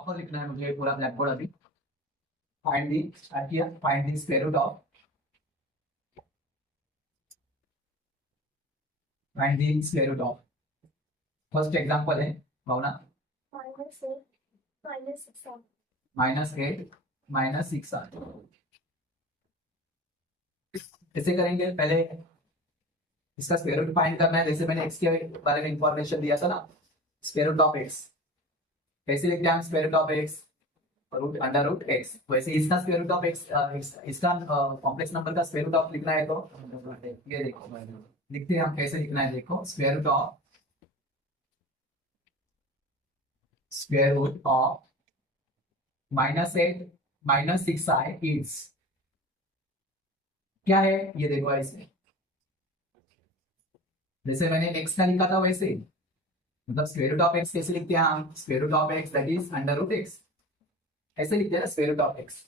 Proper लिखना है मुझे पूरा ब्लैक बोर्ड अभी। फाइंड दी स्टार्ट किया, find the square root of, find the square root of. First example है भावना, -8 -6 कैसे करेंगे? पहले इसका स्क्वायर रूट फाइंड करना है। जैसे मैंने एक्स के बारे में इंफॉर्मेशन दिया था ना, स्क्वायर रूट ऑफ एक्स कैसे लिखते हैं हम? Square root of x root under root x. वैसे इसका स्क्वायर रूट ऑफ एक्स, इसका कॉम्प्लेक्स नंबर का स्क्वायर रूट ऑफ लिखना है तो ये देखो लिखते हैं हम कैसे लिखना है। देखो square root of -8 -6i is क्या है? ये देखो ऐसे, जैसे मैंने एक्स का लिखा था वैसे, मतलब स्क्वायर रूट ऑफ एक्स कैसे लिखते हैं हम? Square root of x that is under root x, ऐसे लिखते हैं ना स्क्वायर रूट ऑफ एक्स।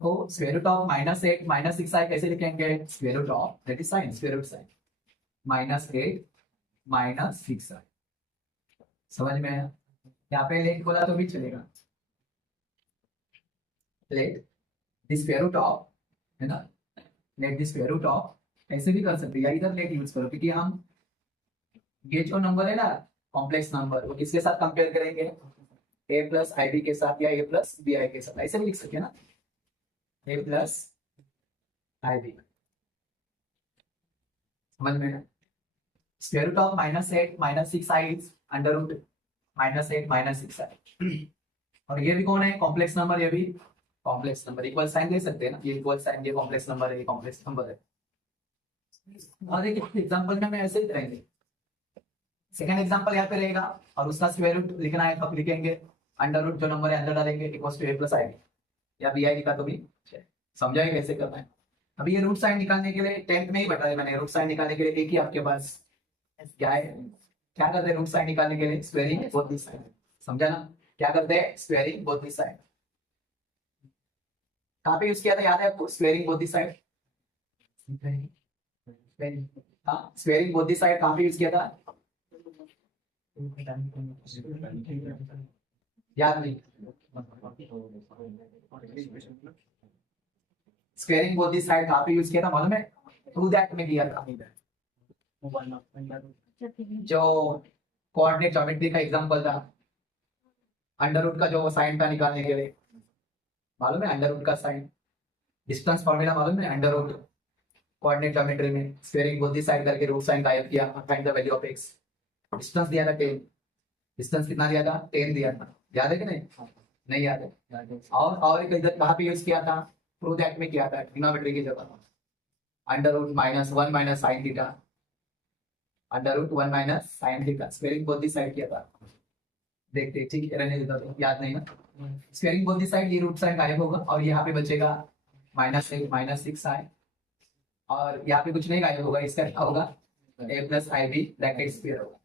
तो स्क्वायर रूट ऑफ -8 -6i कैसे लिखेंगे? Square root of that is sign, square root sign -8 -6i। समझ में आया? यहाँ पे लेट बोला तो भी चलेगा, let the square root of, है ना, let the square root of ऐसे भी कर सकते हैं, या इधर लेट यूज करो, क्योंकि हम ये जो नंबर है ना कॉम्प्लेक्स नंबर, वो किसके साथ कंपेयर करेंगे? a प्लस आई बी के साथ या a प्लस बी आई के साथ, ऐसे भी लिख सकते हैं ना, a प्लस आई बी। समझ में? Square root of -8 -6i is under root -8 -6i। और ये भी कौन है? कॉम्प्लेक्स नंबर, ये भी कॉम्प्लेक्स नंबर। इक्वल साइन दे सकते हैं ना, ये इक्वल साइन, ये कॉम्प्लेक्स नंबर है, ये कॉम्प्लेक्स नंबर है। और देखिए एग्जांपल में ऐसे ही करेंगे। सेकंड एग्जांपल यहाँ पे रहेगा और उसका स्क्वायर रूट लिखना है तो आप लिखेंगे अंडर रूट, जो नंबर है अंदर डालेंगे, इक्वल्स टू a प्लस आई या बी आई लिखा तो भी समझाएंगे कैसे करना है। अभी ये रूट साइन निकालने के लिए 10th में ही बताया मैंने, रूट साइन निकालने के लिए एक ही आपके पास क्या है, क्या करते हैं रूट साइन निकालने के लिए? Squaring both the side. समझा ना? क्या करते हैं? Squaring both the side. कहाँ पे यूज किया था याद है आपको? Squaring both the side. हाँ, स्क्वायरिंग बोथ दी साइड कहाँ पे यूज किया था? याद नहीं? स्क्वायरिंग बोथ दी साइड कहाँ पे यूज किया था मालूम है? थ्रू दैट में दिया था, जो कोऑर्डिनेट ज्योमेट्री का एग्जांपल था, अंडर रूट का जो साइन था निकालने के लिए, मालूम है अंडर रूट का साइन? डिस्टेंस फॉर्मूला मालूम है? अंडर रूट कोऑर्डिनेट ज्योमेट्री में स्क्वायरिंग बोथ दी साइड करके रूट साइन गायब किया, find the value of x. Distance दिया था 10, डिस्टेंस कितना दिया था? 10 दिया था, याद है कि नहीं? नहीं याद है? और एक इधर कहाँ पे यूज किया था? थ्रू दैट में किया था, ट्रिग्नोमेट्री की जगह under root -1 minus sine theta, under root 1 minus sine theta, squaring both the side किया था। देखते ठीक है, रहने देता, तो याद नहीं ना? स्क्वायरिंग बोथ दी साइड, ये रूट साइन गायब होगा और यहाँ पे बचेगा -8 -6i, और यहाँ पे कुछ नहीं गायब होगा, इसका क्या होगा? a plus i b bracket square होगा।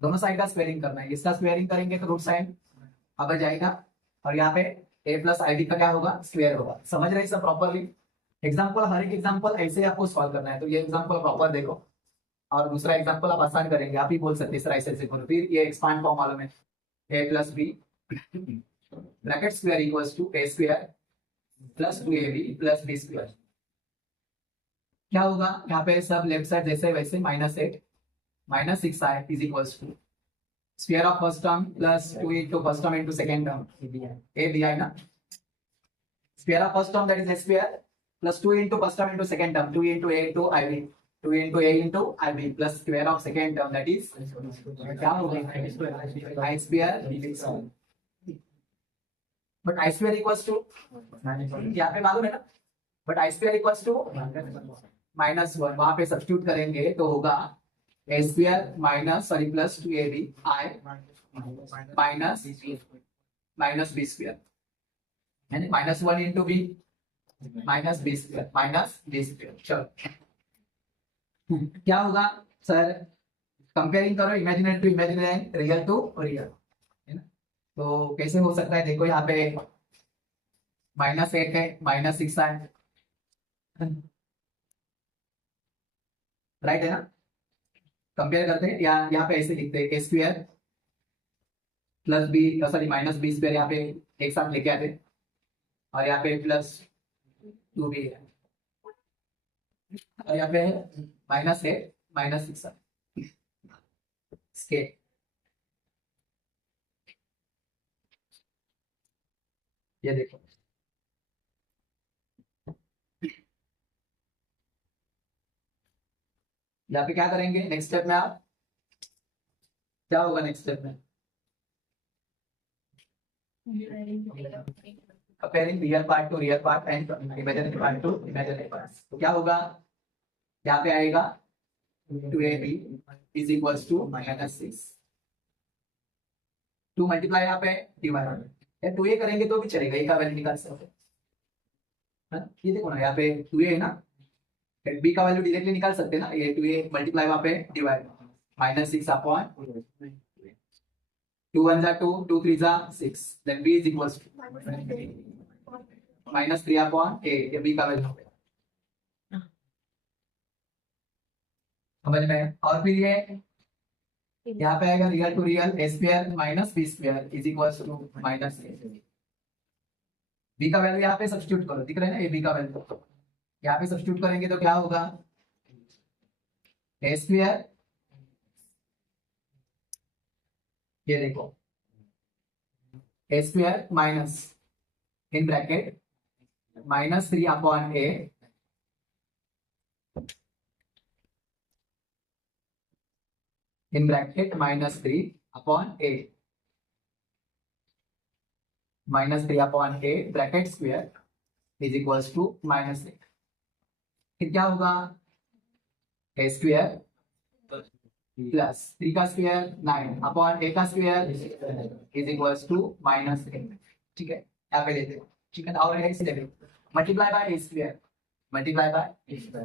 दोनों साइड का स्क्वायरिंग करना है, इसका स्क्वायरिंग करेंगे तो रूट साइन अब आ जाएगा, और यहाँ पे a प्लस आई बी का क्या होगा? स्क्वायर होगा। समझ रहे हैं सब प्रॉपरली? एग्जाम्पल, हर एक एग्जाम्पल ऐसे आपको सॉल्व करना है, तो ये एग्जाम्पल प्रॉपर देखो, और दूसरा एग्जाम्पल आप आसान करेंगे, आप ही बोल सकते हैं ऐसे ऐसे करो। फिर ये एक्सपांड फॉर्म मालूम है, a plus b bracket square equals to a square plus 2ab plus b square. क्या होगा यहाँ पे? सब लेफ्ट साइड जैसे वैसे -8 -6i is equals to square of first term plus 2 into first term into second term, a दिया है ना, square of first term that is a square plus 2 into first term into second term, 2 into a into ib, 2 into a into ib plus square of second term that is क्या होगा? i square, but i square equals to, यहाँ पे मालूम है ना, but i square equals to -1, वहां पे substitute करेंगे तो होगा a square minus sorry plus 2ab i minus b square, यानी -1 into b minus b square. चलो क्या होगा सर? कंपेयरिंग करो imaginary to imaginary, real to real, है ना? तो कैसे हो सकता है? देखो यहाँ पे -8 है, -6 है, राइट है ना? कंपेयर करते हैं, या यहाँ पे ऐसे लिखते हैं a square plus b sorry minus b square यहाँ पे एक साथ लेके आते, और यहाँ पे प्लस 2b है, और यहाँ पे माइनस है, माइनस 6 इसके ये देखो यहाँ पे क्या करेंगे नेक्स्ट स्टेप में, आप क्या होगा नेक्स्ट स्टेप में, comparing real part two real part and imaginary part two imaginary part, तो क्या होगा यहाँ पे आएगा 2ab is equals to -6, 2 multiply यहाँ पे डिवाइड, या 2a करेंगे तो भी चलेगा, a का वैल्यू निकाल सकते हैं। ये देखो ना यहाँ पे 2a है ना, b का वैल्यू डायरेक्टली निकाल सकते हैं ना, ये 2a मल्टीप्लाई वहाँ पे divide -6 upon 2 1 2 2 3 6, then b is equals to -3 upon a, ये b का वैल्यू हो गया, समझ में। और फिर ये यहाँ पे आएगा real to real a square minus b square is equals to minus a, b का वैल्यू यहाँ पे सब्स्टिट्यूट करो, दिख रहा है ना, a b का वैल्यू यहाँ पे सब्स्टिट्यूट करेंगे तो क्या होगा, a स्क्वायर, ये देखो a square minus in bracket -3 upon a in bracket -3 upon a, -3 upon a bracket square is equals to -8, फिर क्या होगा, a स्क्वायर प्लस 3 का स्क्वायर 9 अपॉन a का स्क्वायर इज इक्वल्स टू -8, ठीक है, यहाँ पे लेते हो, ठीक है, और इसे ले लो multiply by a square, multiply by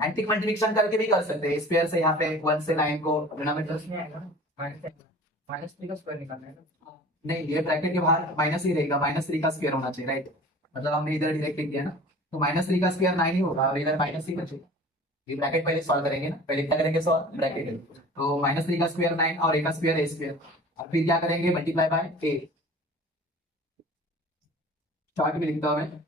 एंटिक मल्टीप्लिकेशन करके भी कर सकते हैं, a स्क्वायर से यहाँ पे 1 से 9 को डिनोमिनेटर में आएगा, -3 का स्क्वायर निकालना है ना, नहीं ये ब्रैकेट के बाहर माइनस ही रहेगा, -3 का स्क्वायर होना चाहिए, राइट, मतलब हमने इधर डायरेक्ट लिख दिया ना, तो -3 का स्क्वायर 9 ही होगा, और इधर -3 बचेगा, ये ब्रैकेट पहले सॉल्व करेंगे ना, पहले क्या करेंगे सॉल्व ब्रैकेट, तो -3 का स्क्वायर 9 और a का स्क्वायर a स्क्वायर, और फिर क्या करेंगे मल्टीप्लाई बाय a, शॉर्ट में लिखता हूं मैं,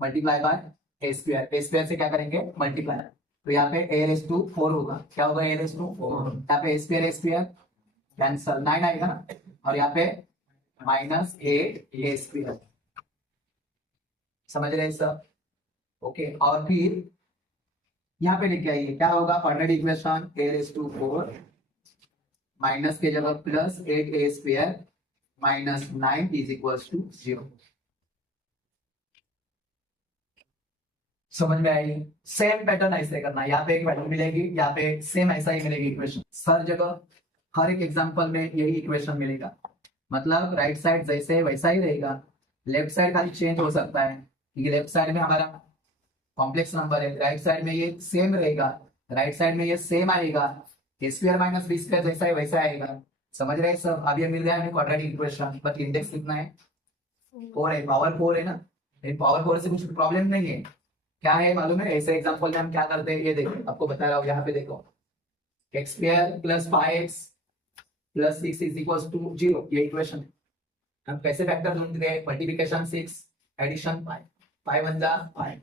मल्टीप्लाई बाय a स्क्वायर से क्या करेंगे मल्टीप्लाई, तो यहाँ पे a रेज़ टू 4 होगा, क्या होगा a रेज़ टू 4, यहाँ पे a स्क्वायर कैंसल 9 आएगा ना, और यहाँ पे -8 a स्क्वायर, समझ रहे हैं सब, ओके। और फिर यहाँ पे लेके आइए, क्या होगा quadratic equation a raise to 4 minus के जगह +8 a square -9 is equals to 0, समझ में आई, सेम पैटर्न ऐसे करना, यहाँ पे एक वैल्यू मिलेगी, यहाँ पे सेम ऐसा ही मिलेगी इक्वेशन, हर जगह हर एक एग्जांपल में यही इक्वेशन मिलेगा, मतलब राइट साइड जैसे है वैसा ही रहेगा, लेफ्ट साइड खाली चेंज हो सकता है क्योंकि लेफ्ट साइड में हमारा कॉम्प्लेक्स नंबर है, राइट साइड में ये सेम रहेगा, राइट साइड में ये सेम आएगा, a square minus b square जैसा है वैसा आएगा, समझ रहे हैं सब। अब ये मिल गया हमें क्वाड्रेटिक इक्वेशन, बट इंडेक्स कितना है 4 है, पावर 4 है ना, लेकिन पावर 4 से कुछ प्रॉब्लम नहीं है, क्या है मालूम है, ऐसे एग्जांपल में हम क्या करते हैं, ये देखो आपको बता रहा हूँ, यहाँ पे देखो x square plus 5x plus 6 is equals to 0, ये इक्वेशन है, हम कैसे फैक्टर ढूंढते हैं, मल्टीप्लिकेशन 6 एडिशन 5, 5 1 जा 5,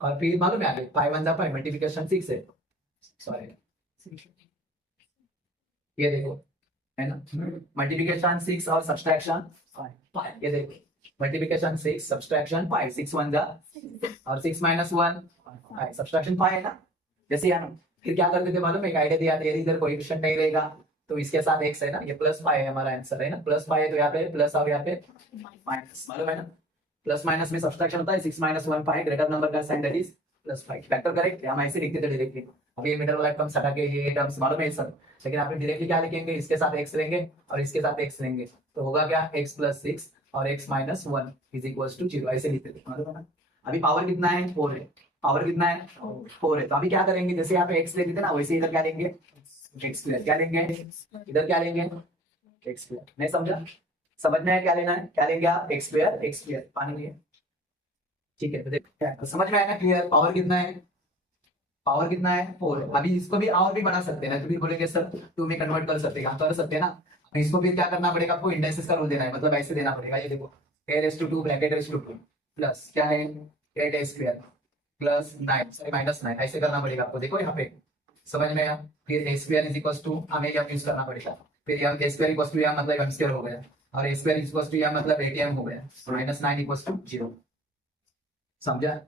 और फिर मालूम है आगे 5 1 जा 5 मल्टीप्लिकेशन 6 है, सॉरी ये देखो है ना, मल्टीप्लिकेशन 6 और सब्सट्रैक्शन 5, ये देखो मल्टीप्लिकेशन 6 सब्सट्रैक्शन 5, 6 1 जा और 6 माइनस 1 5, सब्सट्रैक्शन 5 है ना, जैसे यहाँ ना, फिर क्या करते थे मालूम है, एक आइडिया दिया था, इधर कोएफिशिएंट नहीं रहेगा तो इसके साथ x है ना, ये +5 है हमारा आंसर है ना, +5 है तो यहाँ पे प्लस और यहाँ पे माइनस, मालूम है ना, प्लस माइनस में सब्सट्रैक्शन होता है, 6 माइनस 1 5 ग्रेटर नंबर का sign that is +5, factor correct है, हम ऐसे लिखते थे डायरेक्टली, अभी ये मिडिल वाला टर्म्स हटा के ये टर्म्स मालूम है सब, लेकिन आप डायरेक्टली क्या लिखेंगे, इसके साथ x लेंगे और इसके साथ x लेंगे, तो होगा क्या x + 6 और x - 1 इज इक्वल्स टू 0, ऐसे लिखते थे, मालूम है ना। अभी पावर कितना है 4 है, पावर कितना है 4 है, तो अभी क्या करेंगे, जैसे यहाँ पे x लेते थे ना, वैसे इधर क्या लेंगे x स्क्वायर, क्या लेंगे इधर क्या लेंगे x स्क्वायर, नहीं समझा, समझ में है क्या लेना है, क्या लेंगे आप x स्क्वायर पानी लिए, ठीक है, तो देखो तो समझ में आया ना क्लियर, पावर कितना है 4 है, अभी इसको भी और भी बना सकते हैं ना, तो भी बोलेंगे सर 2 में कन्वर्ट कर सकते हैं, कर सकते हैं ना, इसको भी क्या करना पड़ेगा आपको, इंडाइसेस का रूल देना है, मतलब ऐसे देना पड़ेगा। ये देखो a raise to 2 bracket raise to 2 plus क्या है 8a स्क्वायर प्लस 9 सॉरी -9 ऐसे करना पड़ेगा आपको। देखो यहाँ पे समझ में आया। फिर a square is equal to हमें यह यूज करना पड़ेगा। फिर यह a स्क्वायर इक्वल टू यह मतलब m स्क्वायर हो गया और a स्क्वायर इक्वल टू यह मतलब 8m हो गया -9 इक्वल टू 0। समझा?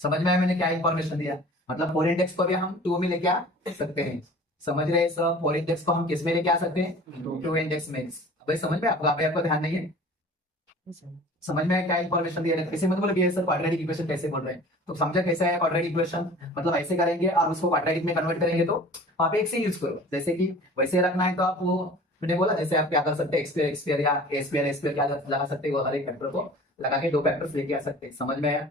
समझ में आया मैंने क्या इंफॉर्मेशन दिया? मतलब फोर इंडेक्स को भी हम 2 में लेके आ सकते हैं। समझ रहे हैं सब? फोर इंडेक्स को हम किस में लेके आ सकते हैं? 2 इंडेक्स में। भाई समझ में आपको ध्यान नहीं है? समझ में आया क्या इंफॉर्मेशन दिया है? कैसे मतलब ये सर क्वाड्रेटिक इक्वेशन कैसे बोल रहे हैं? तो समझा कैसे है क्वाड्रेटिक इक्वेशन? मतलब ऐसे करेंगे और उसको क्वाड्रेटिक में कन्वर्ट करेंगे तो आप एक से यूज करो। जैसे कि वैसे रखना है तो आप वो मैंने बोला जैसे आप क्या कर सकते हैं एक्स स्क्वायर या ए स्क्वायर क्या लगा सकते हैं, वो हर एक फैक्टर को लगा के 2 फैक्टर्स लेके आ सकते हैं। समझ में आया?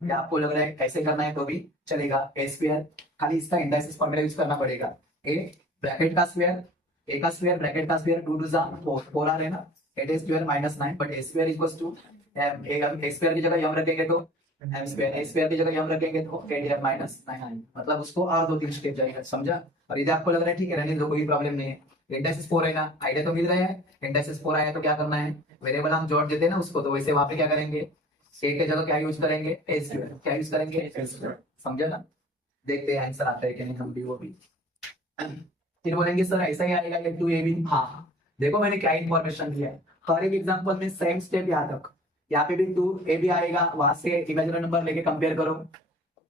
या आपको लग रहा है कैसे करना है तो भी चलेगा। ए स्क्वायर खाली इसका इंडाइसिस फॉर्मूला यूज करना पड़ेगा। ए ब्रैकेट का स्क्वायर ए का स्क्वायर ब्रैकेट का स्क्वायर 2 2 4 आ रहे ना 8a square -9 but a square equals to a square की जगह यम रखेंगे तो एम स्क्वायर ए स्क्वायर की जगह यम रखेंगे तो 8a -9 मतलब उसको और 2 3 स्टेप जाएगा। समझा? और इधर आपको लग रहा है ठीक है रहने दो कोई प्रॉब्लम नहीं है। इंडाइसिस 4 है ना आइडिया तो मिल रहा है। इंडाइसिस 4 आया तो क्या करना है वेरिएबल हम जोड़ देते हैं ना उसको, तो वैसे वहां पे क्या करेंगे ए के जगह क्या यूज करेंगे ए स्क्वायर। क्या यूज करेंगे ए स्क्वायर। समझा ना? देखते हैं आंसर आता है कि नहीं हम भी वो भी। फिर बोलेंगे सर ऐसा ही आएगा ये 2ab। हाँ देखो मैंने क्या इंफॉर्मेशन दिया है हर एक एग्जांपल में सेम स्टेप यहाँ तक। यहाँ पे भी 2ab आएगा वहां से इमेजिनरी नंबर लेके कंपेयर करो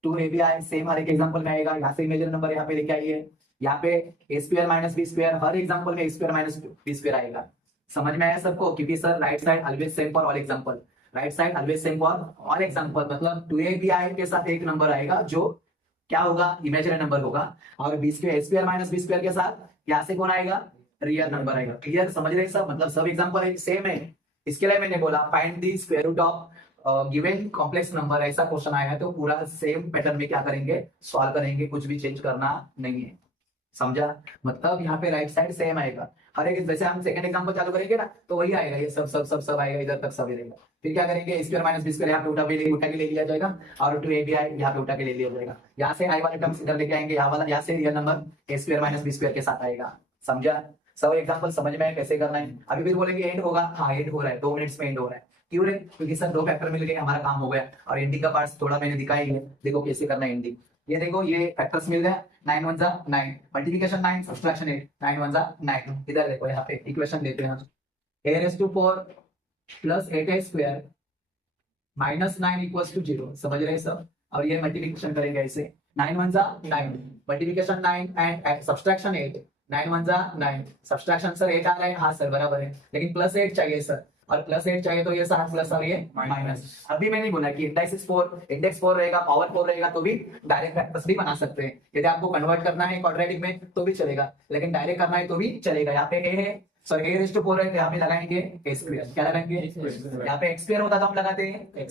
2ab आए सेम हर एक एग्जांपल में आएगा। यहाँ से इमेजिनरी नंबर यहाँ पे लेके आइए यहाँ पे a square minus b square her example में a square minus b square आएगा। समझ में आया सबको? क्योंकि sir right side always same for all example. Right side always same for all example मतलब 2ab आए के साथ एक नंबर आएगा जो क्या होगा इमेजिनरी नंबर होगा और b square a square minus b square के साथ यहाँ से कौन आएगा रियल नंबर आएगा। क्लियर? समझ रहे सब? मतलब सब एग्जांपल सेम है। इसके लिए मैंने बोला find the square root of given complex number. ऐसा क्वेश्चन आया है तो पूरा सेम पैटर्न में क्या करेंगे सॉल्व करेंगे, कुछ भी चेंज करना नहीं है। समझा? मतलब यहाँ पे राइट साइड सेम आएगा हर एक। जैसे हम सेकंड एग्जांपल चालू करेंगे ना तो वही आएगा ये सब सब सब सब आएगा इधर तक सब रहेगा। फिर क्या करेंगे स्क्वायर माइनस बी स्क्वायर यहाँ पे उठा के ले लिया जाएगा और 2ab आए यहाँ पे उठा के ले लिया जाएगा। यहाँ से आई वाले टर्म्स इधर लेके आएंगे यहाँ वाला यहाँ से real number a square minus b square के साथ आएगा। समझा? सब एग्जांपल समझ में है कैसे करना है? अभी फिर बोलेंगे एंड होगा। हाँ एंड हो रहा है 2 मिनट्स में एंड हो रहा है। क्यों रे? क्योंकि सर 2 फैक्टर मिल गए हमारा काम हो गया और एंडिंग का पार्ट थोड़ा मैंने दिखाई है। देखो कैसे करना है एंडिंग। ये देखो ये फैक्टर्स मिल गए 9 1 9 मल्टीप्लिकेशन 9 सब्ट्रैक्शन 8 9 1 9। इधर देखो यहाँ पे इक्वेशन लेते हैं हम a raise to 4 plus 8a square -9 equals to 0। समझ रहे हैं सब? और ये मल्टीप्लिकेशन करेंगे ऐसे 9 1 9 multiplication 9 and subtraction 8 9 1 9 subtraction sir 8 आ रहा है। हाँ सर बराबर है लेकिन प्लस 8 चाहिए सर और प्लस 8 चाहिए तो ये सारा प्लस और ये माइनस। अभी मैंने बोला कि इंडेक्स 4 रहेगा पावर 4 रहेगा तो भी डायरेक्ट फैक्टर्स भी बना सकते हैं। यदि आपको कन्वर्ट करना है क्वाड्रेटिक में तो भी चलेगा लेकिन डायरेक्ट करना है तो भी चलेगा। यहाँ पे a है सर a रेज़ टू 4 है तो यहाँ पे लगाएंगे a स्क्वायर। क्या लगाएंगे? यहाँ पे x स्क्वायर होता तो हम लगाते हैं x।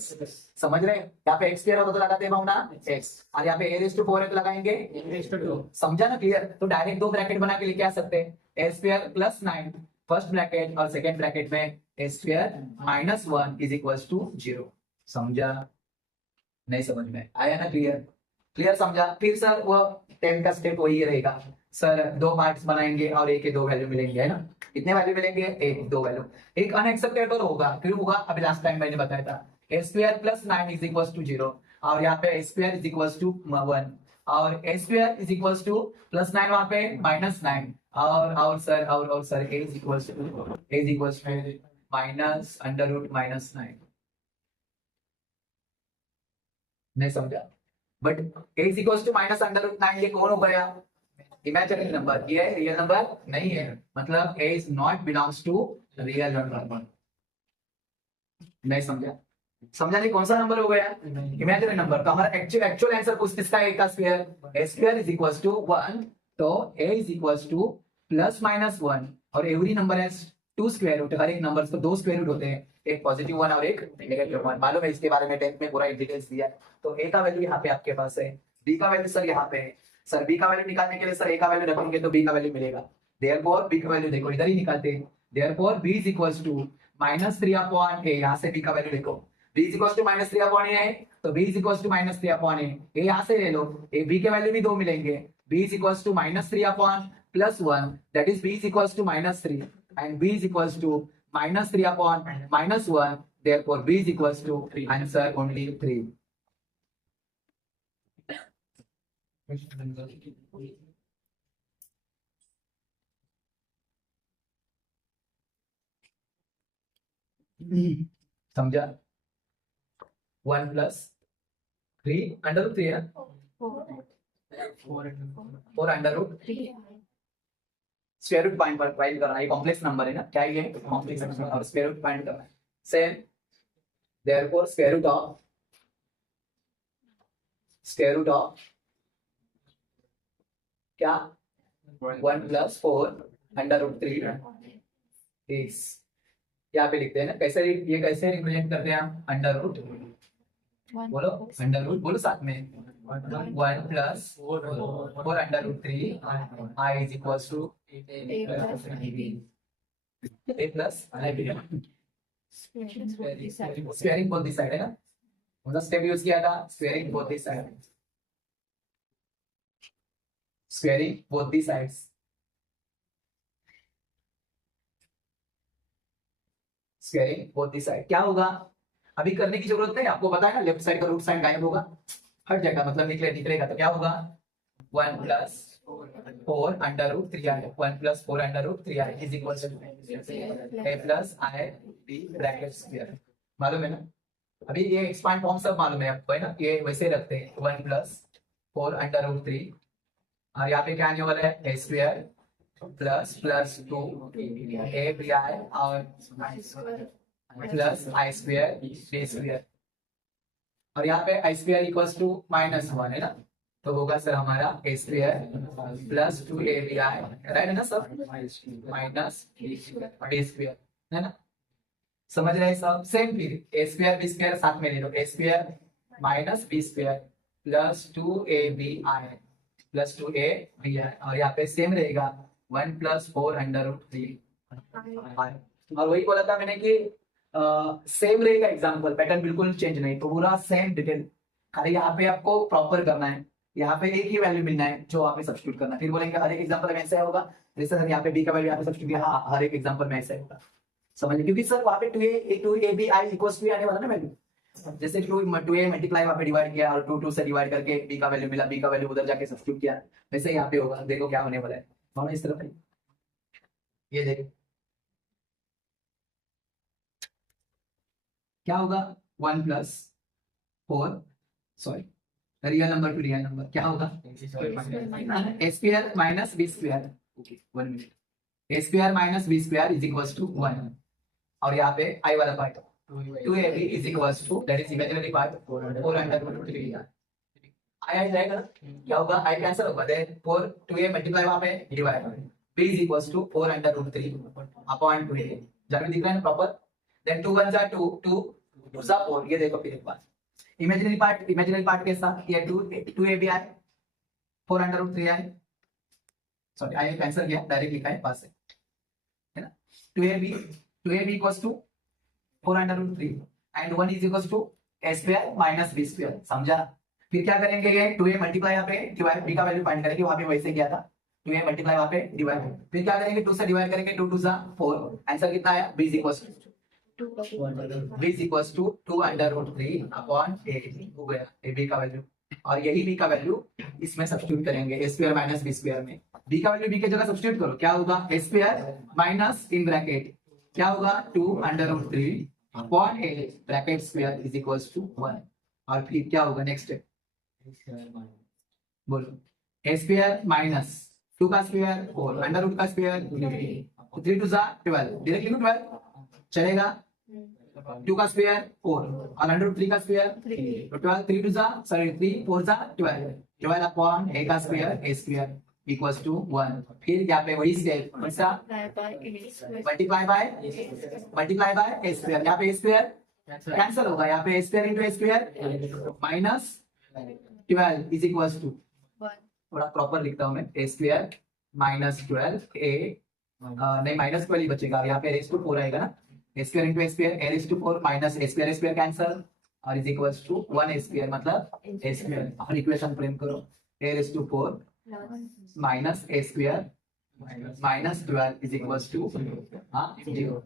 समझ रहे हैं? यहाँ पे x स्क्वायर होता तो लगाते हैं भावना x और यहाँ पे a रेज़ टू 4 है तो लगाएंगे a। समझा ना? क्लियर? तो डायरेक्ट 2 ब्रैकेट बना के लेके आ सकते हैं a square plus 9 first bracket और सेकंड ब्रैकेट में a square -1 is equals to 0। समझा? नहीं समझ में आया ना? क्लियर समझा? फिर सर वो 10 का स्टेप वही रहेगा सर 2 पार्ट्स बनाएंगे और a के 2 वैल्यू मिलेंगे है ना। कितने वैल्यू मिलेंगे? 2 वैल्यू। एक अनएक्सेप्टेबल होगा फिर होगा अभी लास्ट टाइम मैंने बताया था a square plus 9 is equals to 0 और यहाँ पे a square is equals to 1 और a square is equals to plus 9 वहां पे -9 और sir a is equals to minus under root -9। नहीं समझा? But a is equals to minus under root 9 ये कौन हो गया? Imaginary number. ये रियल नंबर नहीं है मतलब a is not belongs to real number. नहीं समझा? समझा नहीं? कौन सा नंबर हो गया? Imaginary number. तो हमारा एक्चुअल आंसर कुछ इसका a का square a square is equals to 1 तो a इज इक्वल्स टू +-1 और every number has 2 square root. हर एक नंबर्स को 2 स्क्वायर रूट होते हैं, एक पॉजिटिव 1 और एक नेगेटिव 1। मालूम है इसके बारे में 10th में पूरा डिटेल्स दिया है। तो a का वैल्यू यहाँ पे आपके पास है, b का वैल्यू सर यहाँ पे है। सर b का वैल्यू निकालने के लिए सर a का वैल्यू रखेंगे तो b का वैल्यू मिलेगा। देयरफॉर b का वैल्यू देखो इधर ही निकालते हैं। Therefore b is equals to -3/a। यहाँ से b का वैल्यू देखो b is equals to -3/a है तो b is equals to -3/a। a यहाँ से ले लो, a b के वैल्यू भी 2 मिलेंगे। b is equals to -3/a plus 1, that is b is equals to -3, and b is equals to -3 upon -1, therefore b is equals to answer only 3. समझा? 1 plus 3 under root 3 है, 4 under root square root find करना है, complex number है ना, क्या ये complex number और square root find करना है. Same therefore square root of क्या 1 plus 4 under root 3 is, यहाँ पे लिखते हैं ना, कैसे ये कैसे रिप्रेजेंट करते हैं हम, अंडर रूट, बोलो अंडर रूट, बोलो साथ में 1 plus 4 under root 3 I is equals to a plus ib, squaring both this side है ना, कौन सा स्टेप यूज किया था, squaring both this side, squaring both the sides. Squaring both the side क्या होगा, अभी करने की जरूरत नहीं, आपको पता है ना, लेफ्ट साइड का रूट साइन गायब होगा, हट जाएगा, मतलब निकलेगा, तो क्या होगा 1 plus 4 under root 3i, 1 plus 4 under root 3i is equals to a plus i b bracket square. मालूम है ना, अभी ये एक्सपांड फॉर्म सब मालूम है आपको है ना, ये वैसे रखते हैं 1 plus 4 under root 3, और यहाँ पे क्या आने वाला है a square plus 2 a b i और plus i square b square, और यहाँ पे i स्क्वायर इक्वल्स टू -1 है ना, तो होगा सर हमारा a square plus 2ab, right है ना सर, माइनस b स्क्वायर है ना, समझ रहे हैं सब. सेम फिर a स्क्वायर b स्क्वायर साथ में ले लो, a square minus b square plus 2ab plus 2ab, और यहाँ पे सेम रहेगा 1 plus 4 under root 3, और वही बोला था मैंने कि सेम रहेगा, एग्जाम्पल पैटर्न बिल्कुल चेंज नहीं, तो पूरा सेम डिटेल, खाली यहाँ पे आपको प्रॉपर करना है, यहाँ पे एक ही वैल्यू मिलना है जो वहाँ पे सब्स्टिट्यूट करना है, फिर बोलेंगे हर एक एग्जाम्पल में ऐसा होगा, जैसे सर यहाँ पे b का वैल्यू यहाँ पे सब्स्टिट्यूट किया, हाँ हर एक एग्जाम्पल में ऐसा होगा, समझिए, क्योंकि सर वहाँ पे 2ab i इक्वल्स टू आने वाला ना वैल्यू, जैसे 2a मल्टीप्लाई वहाँ पे डिवाइड किया और 2 से डिवाइड करके b का वैल्यू मिला, b का वैल्यू उधर जाके सब्स्टिट्यूट किया, वैसे यहाँ पे होगा, देखो क्या होने वाला है, हम इस तरफ ये देखो क्या होगा 1 plus 4, sorry real number to real number, क्या होगा a square minus b square, okay 1 minute, a square minus b square is equals to 1, और यहाँ पे i वाला part 2ab is equals to, that is imaginary part 4 under root 3, i जाएगा, क्या होगा i cancel होगा, देन 4 2a मल्टीप्लाई वहां पे divide, b is equals to 4 under root 3 upon 2a, जब दिख रहा है ना प्रॉपर, देन 2 1 जा 2 2 2 जा 4, ये देखो फिर एक बार इमेजिनरी पार्ट के साथ ये 2ab i 4 under root 3 i, sorry i cancel किया, डायरेक्ट लिखा है पास से, है ना, 2ab equals to 4 under root 3 and 1 is equals to a square minus b square, समझा. फिर क्या करेंगे, ये 2a मल्टीप्लाई यहाँ पे डिवाइड, b का वैल्यू फाइंड करेंगे, वहां पे वैसे किया था 2a मल्टीप्लाई वहां पे डिवाइड, फिर क्या करेंगे 2 से डिवाइड करेंगे, 2 2 जा 4, आंसर कितना आया, b is equals to 2 under root 3 upon a हो गया, a b का वैल्यू, और यही b का वैल्यू इसमें सब्स्टिट्यूट करेंगे, a square minus b square में, b का वैल्यू b की जगह सब्स्टिट्यूट करो, क्या होगा a square minus in bracket क्या होगा 2 under root 3 upon a bracket square is equals to 1, और फिर क्या होगा नेक्स्ट स्टेप, बोलो a स्क्वायर माइनस 2 का स्क्वायर 4 अंडर रूट का स्क्वायर 3 2 जा 12, डायरेक्ट लिखो 12 चलेगा, 2 का स्क्वायर 4 और अंडर रूट 3 का स्क्वायर 12, 3 2 जा सॉरी 3 4 जा 12 अपॉन a का square a square equals to 1, फिर यहाँ पे वही स्टेप कौन सा, मल्टीप्लाई बाय a स्क्वायर, यहाँ पे a स्क्वायर कैंसिल होगा, यहाँ पे a square into a square minus 12 is equals to, थोड़ा प्रॉपर लिखता हूं मैं, a स्क्वायर माइनस 12 a नहीं माइनस 12 ही बचेगा, यहाँ पे रेस टू 4 आएगा ना, a square into a square a raise to 4 minus a square cancel, और is equals to 1 a square, मतलब a स्क्वायर, और इक्वेशन फ्रेम करो, a raise to 4 minus a square -12 is equal to 0।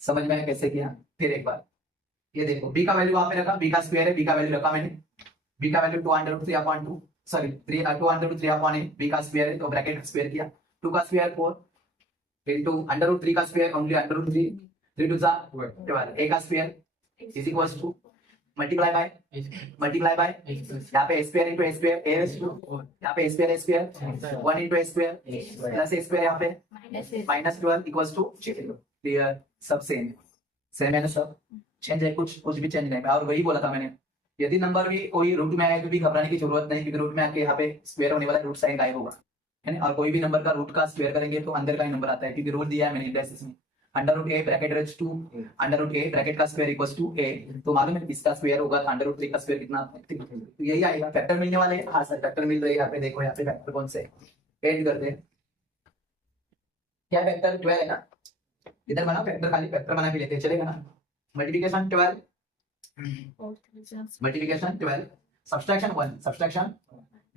समझ में आया कैसे किया? फिर एक बार ये देखो, b का वैल्यू वहां पे रखा, b का स्क्वायर है, b का वैल्यू रखा मैंने, b का वैल्यू 2√3/2, सॉरी 2√3/8, b का स्क्वायर है तो ब्रैकेट स्क्वायर किया, 2 का स्क्वायर 4 इनटू √3 का स्क्वायर ओनली √3, 3 2 12, a का square is equal to multiply by यहाँ पे square into square a raise to, यहाँ पे square 1 into square plus square यहाँ पे -12 इक्वल्स टू 0। क्लियर? सब सेम है ना सब? चेंज है? कुछ भी चेंज नहीं है। और वही बोला था मैंने, यदि नंबर भी कोई रूट में आए तो भी घबराने की जरूरत नहीं, क्योंकि रूट में आके यहाँ पे स्क्वायर होने वाला रूट साइन गायब होगा, है ना? और कोई भी नंबर का रूट का स्क्वायर करेंगे तो अंदर का ही नंबर आता है, क्योंकि रूल दिया है मैंने इंडेक्स में, √a bracket raise to √a bracket का स्क्वायर इक्वल्स टू a, तो मालूम है इसका स्क्वायर होगा तो √3 का स्क्वायर कितना आता है? तो यही आएगा। फैक्टर मिलने वाले हैं। हाँ सर फैक्टर मिल रहे हैं यहाँ पे, देखो यहाँ पे फैक्टर कौन से ऐड करते हैं, क्या फैक्टर 12 है ना, इधर बना फैक्टर, खाली फैक्टर बना के लेते हैं, चलेगा ना? Multiplication 12, subtraction 1, subtraction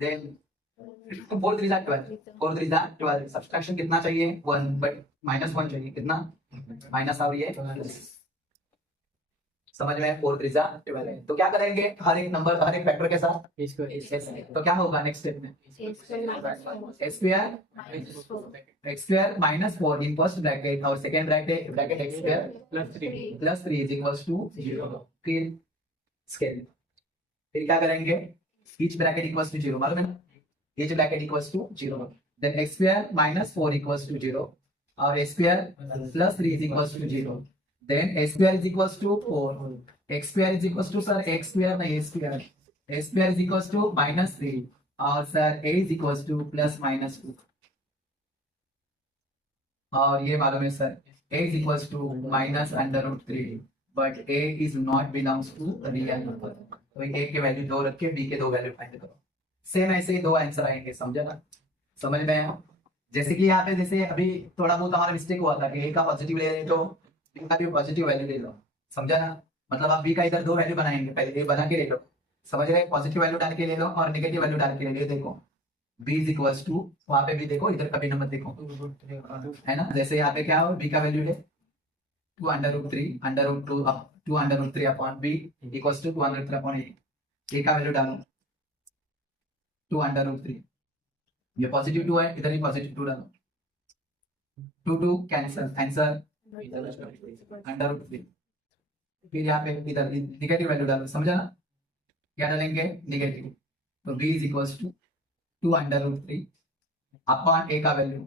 then 4 3 12, subtraction कितना चाहिए 1, बट -1 चाहिए, कितना माइनस, और ये समझ में 4 3 12 है। तो क्या करेंगे, हर एक नंबर हर एक फैक्टर के साथ, तो क्या होगा नेक्स्ट स्टेप में, x² -4 इन फर्स्ट ब्रैकेट और second bracket x² plus 3 is equals to 0। फिर स्केल, फिर क्या करेंगे, ईच ब्रैकेट इक्वल्स टू 0, मालूम है ना, each bracket equals to 0, then x² -4 equals to 0 और a² plus 3 is equals to 0, then a² is equals to 4, x² is equals to sir x² नहीं a² is equals to -3 और sir a is equals to +-2, और ये मालूम है sir a is equals to -√3, but a is not belongs to real number, तो a के value 2 रख के b के 2 वैल्यू फाइंड करो। सेम ऐसे ही 2 आंसर आएंगे, समझा ना? समझ में आया? जैसे कि यहाँ पे जैसे अभी थोड़ा बहुत हमारा मिस्टेक हुआ था कि a का पॉजिटिव ले रहे तो b का भी पॉजिटिव वैल्यू ले लो, समझा ना? मतलब आप b का इधर 2 वैल्यू बनाएंगे, पहले a बना के ले लो, समझ रहे? पॉजिटिव वैल्यू डाल के ले लो और नेगेटिव वैल्यू डाल के ले लो। देखो b इज इक्वल्स टू, वहां पे भी देखो, इधर का भी नंबर देखो, है ना? जैसे यहाँ पे क्या हो, b का वैल्यू है 2√3 upon b equals to 203/8, a का वैल्यू डालो 2√3, ये पॉजिटिव 2 है, इधर भी पॉजिटिव 2 डालो, 2 कैंसिल, आंसर √3। फिर यहाँ पे इधर नेगेटिव वैल्यू डालो, समझा ना? क्या डालेंगे, नेगेटिव, तो b is equals to 2√3 upon a का value,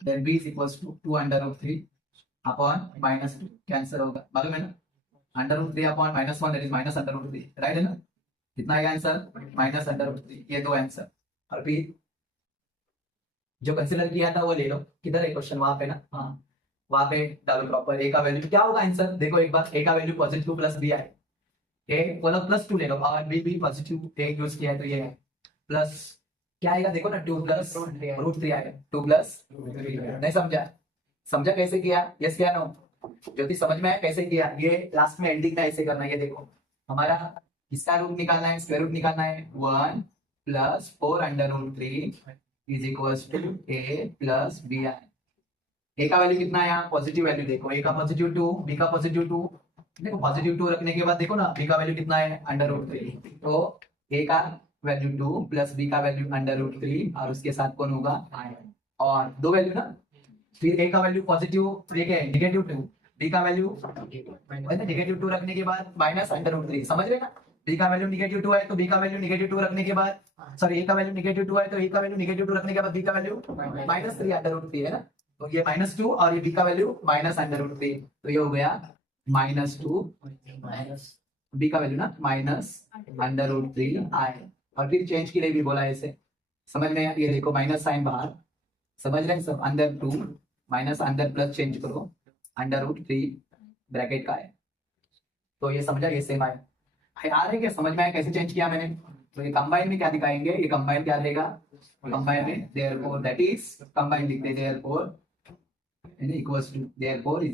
then b is equals to 2√3 upon -2, cancel होगा, मालूम है ना? √3 अपॉन -1 दैट इज -√3, राइट है ना? कितना आएगा आंसर, -√3, ये 2 आंसर। और फिर जो कंसीडर किया था वो ले लो, किधर है क्वेश्चन, वहां पे ना, हाँ वहां पे डालो प्रॉपर, a का वैल्यू क्या होगा आंसर, देखो एक बार, a का वैल्यू पॉजिटिव प्लस b है, a बोला +2 ले लो और b भी पॉजिटिव a यूज किया है तो ये है प्लस, क्या आएगा देखो ना, 2 + √3 आएगा, 2 + नहीं समझा? समझा कैसे किया, यस या नो? ज्योति समझ में आया कैसे किया? ये लास्ट में एंडिंग में ऐसे करना है, ये देखो हमारा इसका रूट निकालना है, स्क्वायर रूट निकालना है, 1 + 4√3 is equals to a + b है। a का वैल्यू कितना है यहाँ, पॉजिटिव वैल्यू देखो, a का पॉजिटिव 2, b का पॉजिटिव 2, देखो पॉजिटिव 2 रखने के बाद देखो ना b का वैल्यू कितना है, √3, तो a का वैल्यू 2 प्लस b का वैल्यू √3 और उसके साथ कौन होगा, और 2 वैल्यू ना, फिर a का वैल्यू पॉजिटिव, ठीक है, नेगेटिव 2, b का वैल्यू नेगेटिव 2 रखने के बाद -√3, समझ रहे ना? b का वैल्यू नेगेटिव 2 है तो b का वैल्यू नेगेटिव 2 रखने के बाद, सॉरी a का वैल्यू नेगेटिव 2 है तो a का वैल्यू नेगेटिव 2 रखने के बाद b का वैल्यू -3 है ना, तो ये -2 और ये b का वैल्यू -√3, तो ये हो गया -2, b का वैल्यू ना -√3 आए, और फिर चेंज के लिए भी बोला ऐसे, समझ में? ये देखो माइनस साइन बाहर, समझ रहे हैं सब, अंदर 2 माइनस अंदर प्लस चेंज करो, √3 ब्रैकेट का है, तो ये समझा, ये सेम आया, आ रहे क्या, समझ में आया कैसे चेंज किया मैंने? तो ये कंबाइन में क्या दिखाएंगे, ये कंबाइन क्या रहेगा, कंबाइन में देयरफॉर दैट इज कंबाइन लिखते हैं, therefore is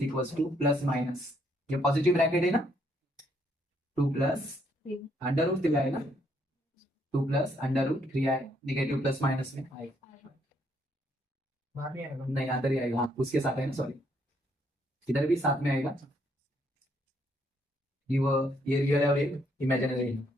equals to plus minus, ये पॉजिटिव ब्रैकेट है ना, 2 + √3 है ना, 2 प्लस अंडर रूट 3 आए, नेगेटिव प्लस माइनस में आएगा, बाहर नहीं आएगा। नहीं अंदर ही आएगा, हाँ उसके साथ है ना, सॉरी इधर भी साथ में आएगा। ये रियल है और ये इमेजिनरी है।